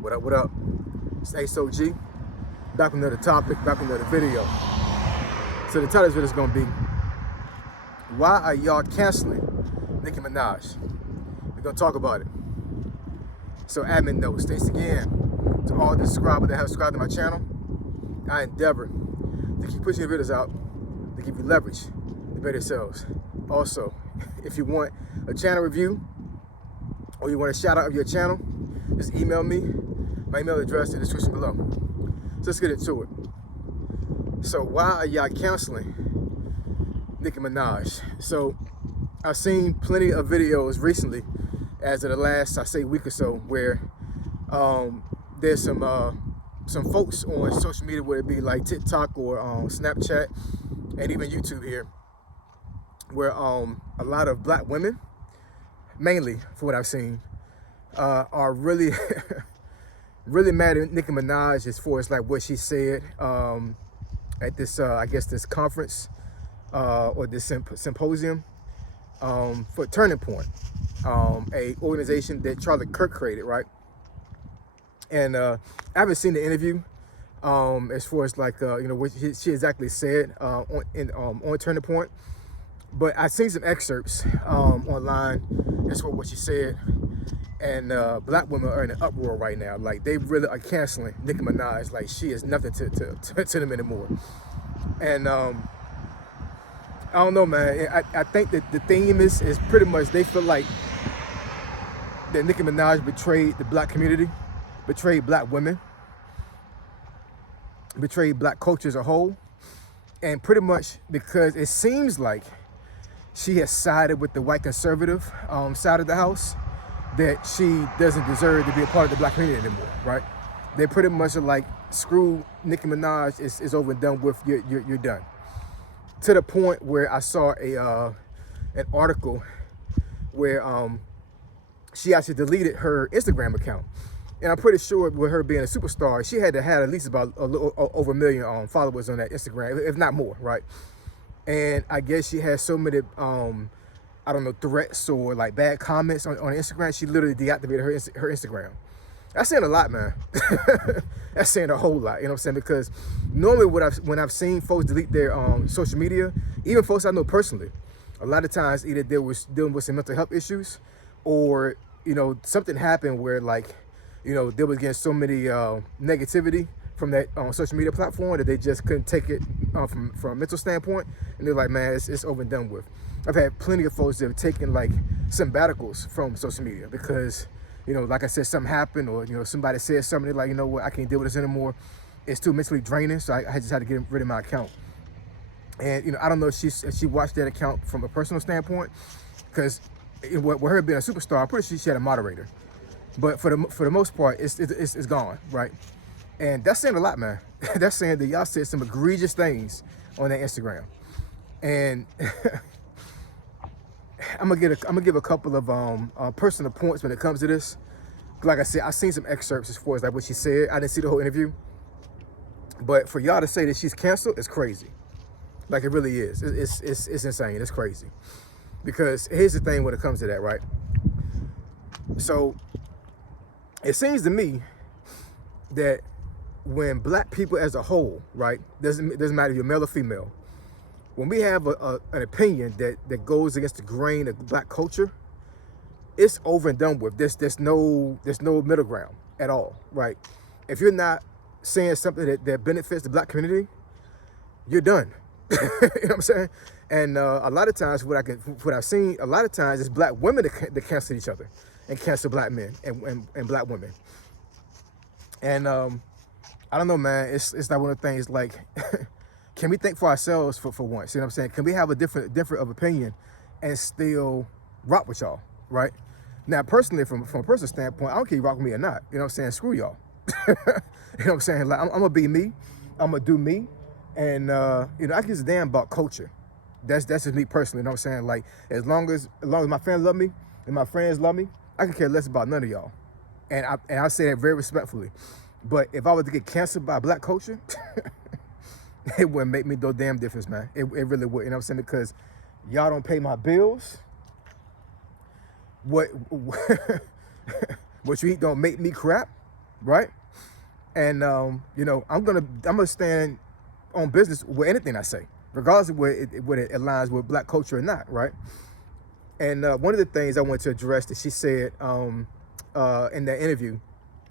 What up, what up? It's Ace OG. Back with another topic, back with another video. So the title of this video is gonna be, why are y'all canceling Nicki Minaj? We're gonna talk about it. So admin notes, thanks again to all the subscribers that have subscribed to my channel. I endeavor to keep pushing your videos out, to give you leverage to better yourselves. Also, if you want a channel review, or you want a shout out of your channel, just email me. My email address in the description below. So let's get into it. So why are y'all canceling Nicki Minaj? So I've seen plenty of videos recently, as of the last, I say, week or so, where there's some folks on social media, whether it be like TikTok or Snapchat and even YouTube here, where a lot of black women, mainly for what I've seen, are really really mad at Nicki Minaj as far as like what she said at this I guess this conference or this symposium for Turning Point, a organization that Charlie Kirk created, right? And I haven't seen the interview as far as like you know what she exactly said on Turning Point, but I've seen some excerpts online as for what she said. And black women are in an uproar right now. Like, they really are canceling Nicki Minaj. Like, she is nothing to them anymore. And I don't know, man. I think that the theme is pretty much they feel like that Nicki Minaj betrayed the black community, betrayed black women, betrayed black culture as a whole. And pretty much because it seems like she has sided with the white conservative side of the house, that she doesn't deserve to be a part of the black community anymore, right? They pretty much are like, screw Nicki Minaj, is over and done with, you're done. To the point where I saw an article where she actually deleted her Instagram account. And I'm pretty sure with her being a superstar, she had to have at least about a little over 1 million followers on that Instagram, if not more, right? And I guess she has so many I don't know, threats or like bad comments on Instagram, she literally deactivated her Instagram. That's saying a lot, man. That's saying a whole lot, you know what I'm saying? Because normally when I've seen folks delete their social media, even folks I know personally, a lot of times either they was dealing with some mental health issues, or, you know, something happened where, like, you know, they was getting so many negativity from that social media platform that they just couldn't take it from a mental standpoint, and they're like, man, it's over and done with. I've had plenty of folks that have taken like sabbaticals from social media because, you know, like I said, something happened, or, you know, somebody said something, they're like, you know what, I can't deal with this anymore. It's too mentally draining, so I just had to get rid of my account. And, you know, I don't know if she watched that account from a personal standpoint, because with her being a superstar, I'm pretty sure she had a moderator. But for the most part, it's gone, right? And that's saying a lot, man. That's saying that y'all said some egregious things on that Instagram. And I'm gonna give a couple of personal points when it comes to this. Like I said, I've seen some excerpts as far as like what she said. I didn't see the whole interview, but for y'all to say that she's canceled is crazy. Like, it really is. It's insane. It's crazy. Because here's the thing when it comes to that, right? So it seems to me that when black people as a whole, right, doesn't matter if you're male or female, when we have an opinion that goes against the grain of black culture, it's over and done with. There's no middle ground at all, right? If you're not saying something that benefits the black community, you're done. You know what I'm saying? And a lot of times, what I've seen, a lot of times, it's black women that cancel each other and cancel black men and black women. And I don't know, man. It's like one of the things, like, can we think for ourselves for once? You know what I'm saying? Can we have a different of opinion and still rock with y'all, right? Now, personally, from a personal standpoint, I don't care if you rock with me or not. You know what I'm saying? Screw y'all. You know what I'm saying? Like, I'm gonna be me. I'm gonna do me. And you know, I give a damn about culture. That's just me personally. You know what I'm saying? Like, as long as my fans love me and my friends love me, I can care less about none of y'all. And I say that very respectfully. But if I was to get canceled by black culture, it wouldn't make me no damn difference, man. It really would. You know what I'm saying? Because y'all don't pay my bills. What you eat don't make me crap. right? And you know, I'm gonna stand on business with anything I say, regardless of whether it aligns with black culture or not, right? And one of the things I want to address that she said in that interview,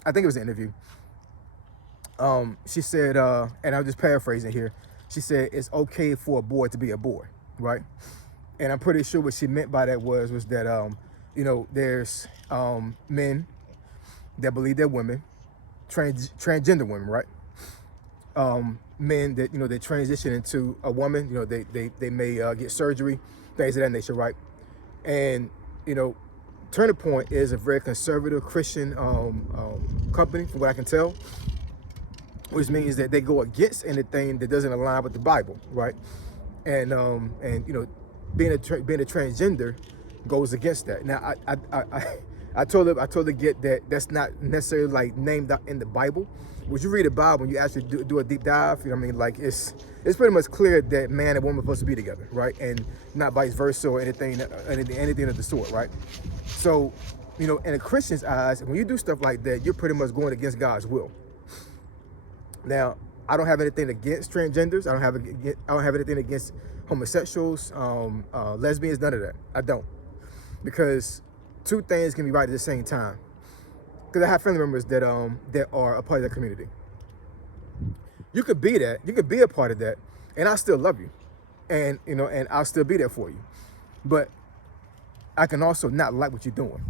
I think it was an interview. She said, and I'm just paraphrasing here. She said it's okay for a boy to be a boy, right? And I'm pretty sure what she meant by that was that you know, there's men that believe they're women, transgender women, right? Men that, you know, they transition into a woman. You know, they may get surgery, things of that nature, right? And you know, Turning Point is a very conservative Christian company, from what I can tell, which means that they go against anything that doesn't align with the Bible, right? And you know, being a transgender goes against that. Now, I told her get that that's not necessarily like named out in the Bible. When you read the Bible, when you actually do a deep dive, you know what I mean? Like it's pretty much clear that man and woman are supposed to be together, right? And not vice versa or anything of the sort, right? So, you know, in a Christian's eyes, when you do stuff like that, you're pretty much going against God's will. Now, I don't have anything against transgenders. I don't have anything against homosexuals, lesbians, none of that. I don't, because two things can be right at the same time. Because I have family members that are a part of the community. You could be that. You could be a part of that, and I still love you, and you know, and I'll still be there for you. But I can also not like what you're doing.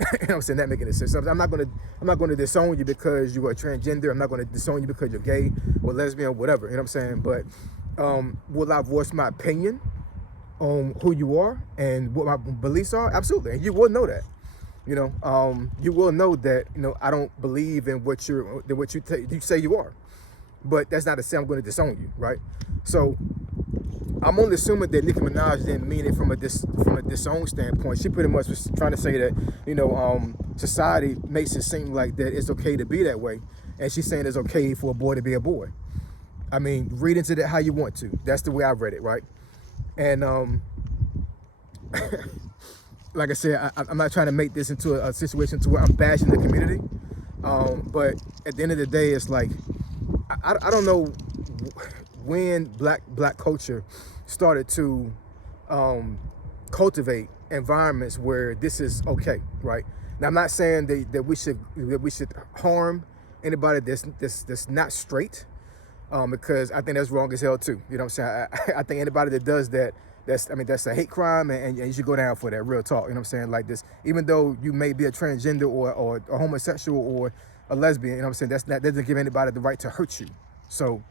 You know what I'm saying? That making any sense. I'm not gonna disown you because you are transgender. I'm not gonna disown you because you're gay or lesbian or whatever. You know what I'm saying? But will I voice my opinion on who you are and what my beliefs are? Absolutely, and you will know that. You know, you will know that, you know, I don't believe in what you say you are, but that's not to say I'm going to disown you, right? So I'm only assuming that Nicki Minaj didn't mean it from a disown standpoint. She pretty much was trying to say that, you know, society makes it seem like that it's okay to be that way, and she's saying it's okay for a boy to be a boy. I mean, read into that how you want to. That's the way I read it, right? And like I said, I'm not trying to make this into a situation to where I'm bashing the community. But at the end of the day, it's like, I don't know when black culture started to cultivate environments where this is okay, right? Now, I'm not saying that we should harm anybody that's not straight, because I think that's wrong as hell too. You know what I'm saying? I think anybody that does that, that's a hate crime, and you should go down for that. Real talk. You know what I'm saying? Like this, even though you may be a transgender or a homosexual or a lesbian, you know what I'm saying? That doesn't give anybody the right to hurt you. So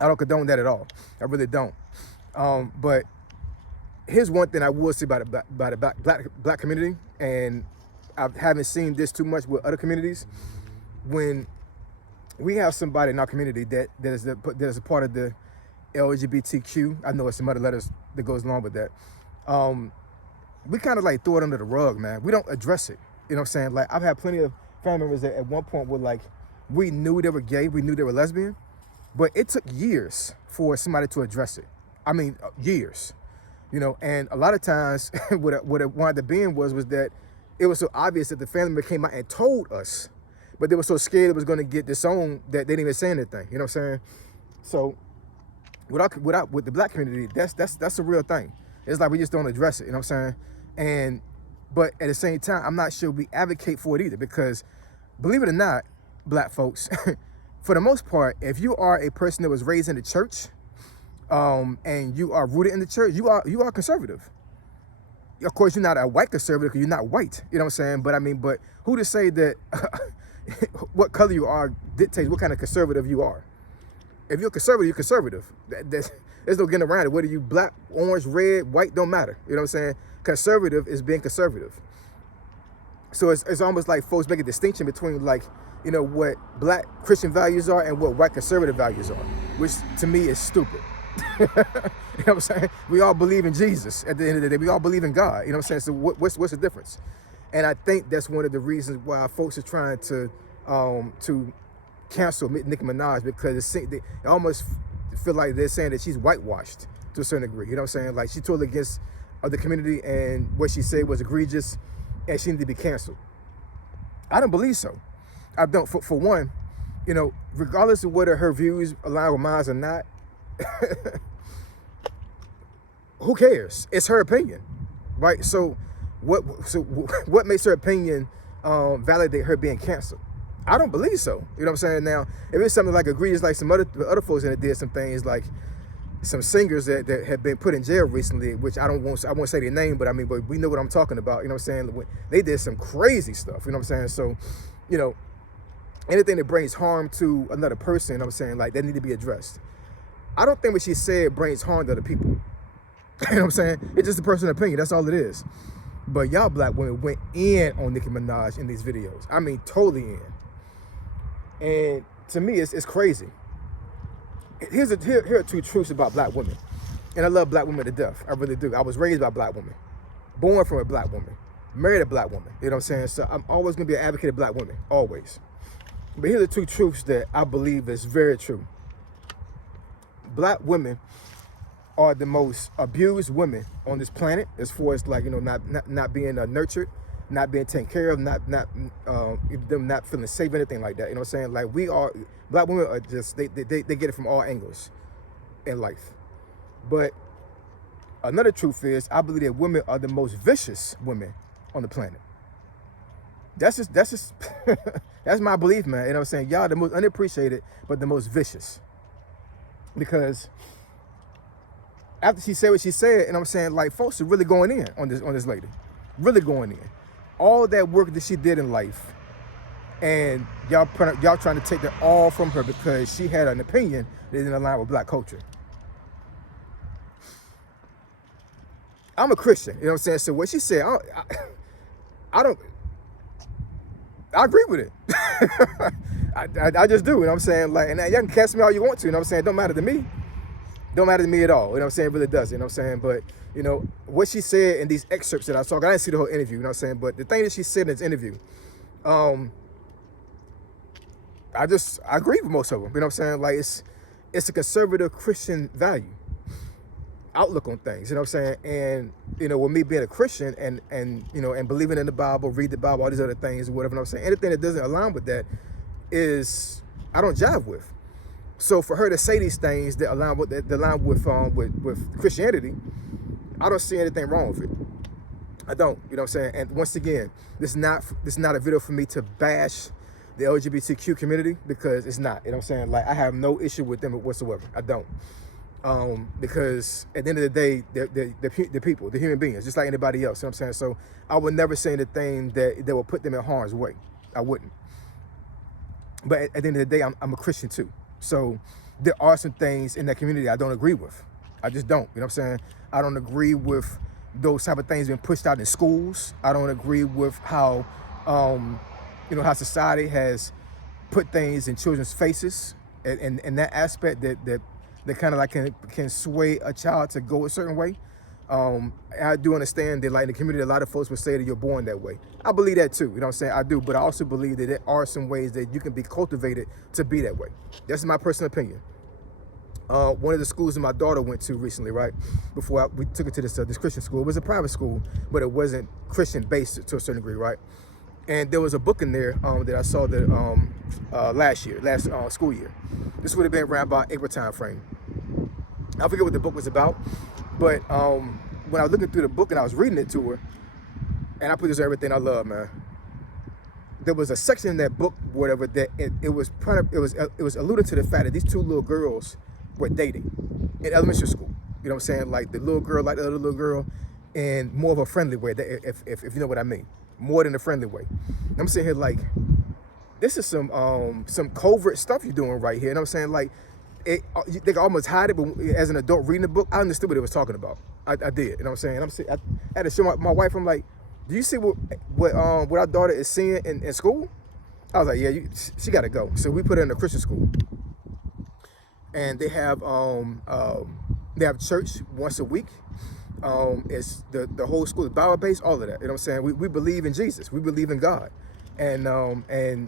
I don't condone that at all. I really don't. But here's one thing I will say about the black community, and I haven't seen this too much with other communities. When we have somebody in our community that is a part of the LGBTQ, I know it's some other letters that goes along with that. We kind of like throw it under the rug, man. We don't address it. You know what I'm saying? Like, I've had plenty of family members that at one point were like, we knew they were gay, we knew they were lesbian, but it took years for somebody to address it. I mean, years. You know, and a lot of times what it wound up being was that it was so obvious that the family member came out and told us, but they were so scared it was going to get disowned that they didn't even say anything. You know what I'm saying? So with the black community, that's a real thing. It's like we just don't address it. You know what I'm saying? But at the same time, I'm not sure we advocate for it either, because believe it or not, black folks, for the most part, if you are a person that was raised in the church, and you are rooted in the church, you are conservative. Of course, you're not a white conservative because you're not white. You know what I'm saying? But who to say that what color you are dictates what kind of conservative you are? If you're conservative, you're conservative. There's no getting around it. Whether you black, orange, red, white, don't matter. You know what I'm saying? Conservative is being conservative. So it's almost like folks make a distinction between, like, you know, what black Christian values are and what white conservative values are, which to me is stupid. You know what I'm saying? We all believe in Jesus at the end of the day. We all believe in God. You know what I'm saying? So what's the difference? And I think that's one of the reasons why folks are trying to cancel Nicki Minaj, because they almost feel like they're saying that she's whitewashed to a certain degree. You know what I'm saying? Like, she totally against the community, and what she said was egregious, and she needed to be canceled. I don't believe so. I don't. For one, regardless of whether her views align with mine or not, who cares? It's her opinion, right? So what makes her opinion validate her being canceled? I don't believe so. You know what I'm saying? Now, if it's something like egregious, like some other folks that did some things, like some singers that have been put in jail recently, which I won't say their name, but but we know what I'm talking about. You know what I'm saying? They did some crazy stuff. You know what I'm saying? So, anything that brings harm to another person, you know what I'm saying, like, that need to be addressed. I don't think what she said brings harm to other people. You know what I'm saying? It's just a personal opinion. That's all it is. But y'all black women went in on Nicki Minaj in these videos. I mean, totally in. And to me, it's crazy. Here are two truths about black women. And I love black women to death. I really do. I was raised by a black woman. Born from a black woman. Married a black woman. You know what I'm saying? So I'm always going to be an advocate of black women. Always. But here are the two truths that I believe is very true. Black women are the most abused women on this planet, as far as, like, not being nurtured, not being taken care of, them not feeling safe, anything like that. You know what I'm saying? Like, black women are just, they get it from all angles in life. But another truth is, I believe that women are the most vicious women on the planet. That's just that's my belief, man. You know what I'm saying? Y'all the most unappreciated, but the most vicious. Because after she said what she said, you know what I'm saying, like, folks are really going in on this lady. Really going in. All that work that she did in life, and y'all trying to take that all from her because she had an opinion that didn't align with black culture. I'm a Christian, you know what I'm saying? So what she said, I agree with it. I just do, you know what I'm saying? Like, and y'all can cast me all you want to, you know what I'm saying? It don't matter to me. Don't matter to me at all, you know what I'm saying? It really does, you know what I'm saying? But, what she said in these excerpts that I saw, I didn't see the whole interview, you know what I'm saying? But the thing that she said in this interview, I agree with most of them, you know what I'm saying? Like, it's a conservative Christian value, outlook on things, you know what I'm saying? And, with me being a Christian and believing in the Bible, read the Bible, all these other things, whatever, you know what I'm saying? Anything that doesn't align with that I don't jive with. So for her to say these things that align with Christianity, I don't see anything wrong with it. I don't, you know what I'm saying? And once again, this is not a video for me to bash the LGBTQ community, because it's not, you know what I'm saying? Like, I have no issue with them whatsoever. I don't. Because at the end of the day, they're people, they're human beings, just like anybody else, you know what I'm saying? So I would never say anything that will put them in harm's way. I wouldn't. But at the end of the day, I'm a Christian too. So there are some things in that community I don't agree with. I just don't, you know what I'm saying? I don't agree with those type of things being pushed out in schools. I don't agree with how, how society has put things in children's faces, and that aspect that kind of like can sway a child to go a certain way. I do understand that, like, in the community, a lot of folks would say that you're born that way. I believe that too, you know what I'm saying? I do, but I also believe that there are some ways that you can be cultivated to be that way. That's my personal opinion. One of the schools that my daughter went to recently, right, before we took her to this Christian school, it was a private school, but it wasn't Christian based to a certain degree, right? And there was a book in there that I saw that last school year. This would have been around about April time frame. I forget what the book was about, but when I was looking through the book and I was reading it to her, and I put this on everything I love, man. There was a section in that book, whatever, that it was alluded to the fact that these two little girls were dating in elementary school. You know what I'm saying? Like, the little girl liked the other little girl in more of a friendly way, if you know what I mean. More than a friendly way. I'm sitting here like, this is some covert stuff you're doing right here. You know what I'm saying? Like, they can almost hide it, but as an adult reading the book, I understood what it was talking about. I did, you know what I'm saying? I had to show my wife, I'm like, do you see what our daughter is seeing in school? I was like, yeah, she got to go. So we put her in a Christian school, and they have church once a week. It's the whole school is Bible based, all of that. You know what I'm saying? We believe in Jesus. We believe in God, and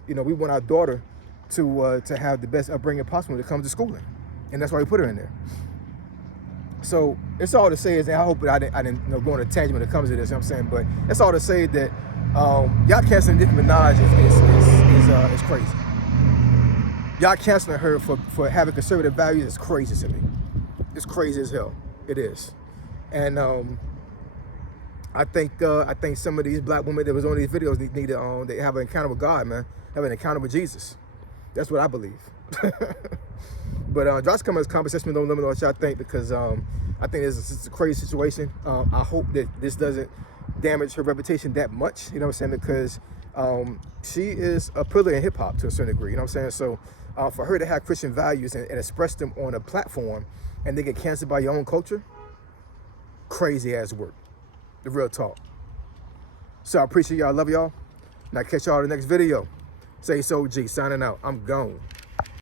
we want our daughter to have the best upbringing possible when it comes to schooling, and that's why we put her in there. So it's all to say is, and I hope I didn't go on a tangent when it comes to this, you know what I'm saying? But it's all to say that y'all canceling Nicki Minaj is crazy. Y'all canceling her for having conservative values is crazy to me. It's crazy as hell. It is. And I think some of these black women that was on these videos need to they have an encounter with God, man. Have an encounter with Jesus. That's what I believe. But drop some conversation. Don't let me know what y'all think, because I think it's a crazy situation. I hope that this doesn't damage her reputation that much. You know what I'm saying? Because she is a pillar in hip hop to a certain degree. You know what I'm saying? So for her to have Christian values and express them on a platform, and they get canceled by your own culture, crazy ass work. The real talk. So I appreciate y'all. Love y'all. And I'll catch y'all in the next video. Say so G, signing out. I'm gone.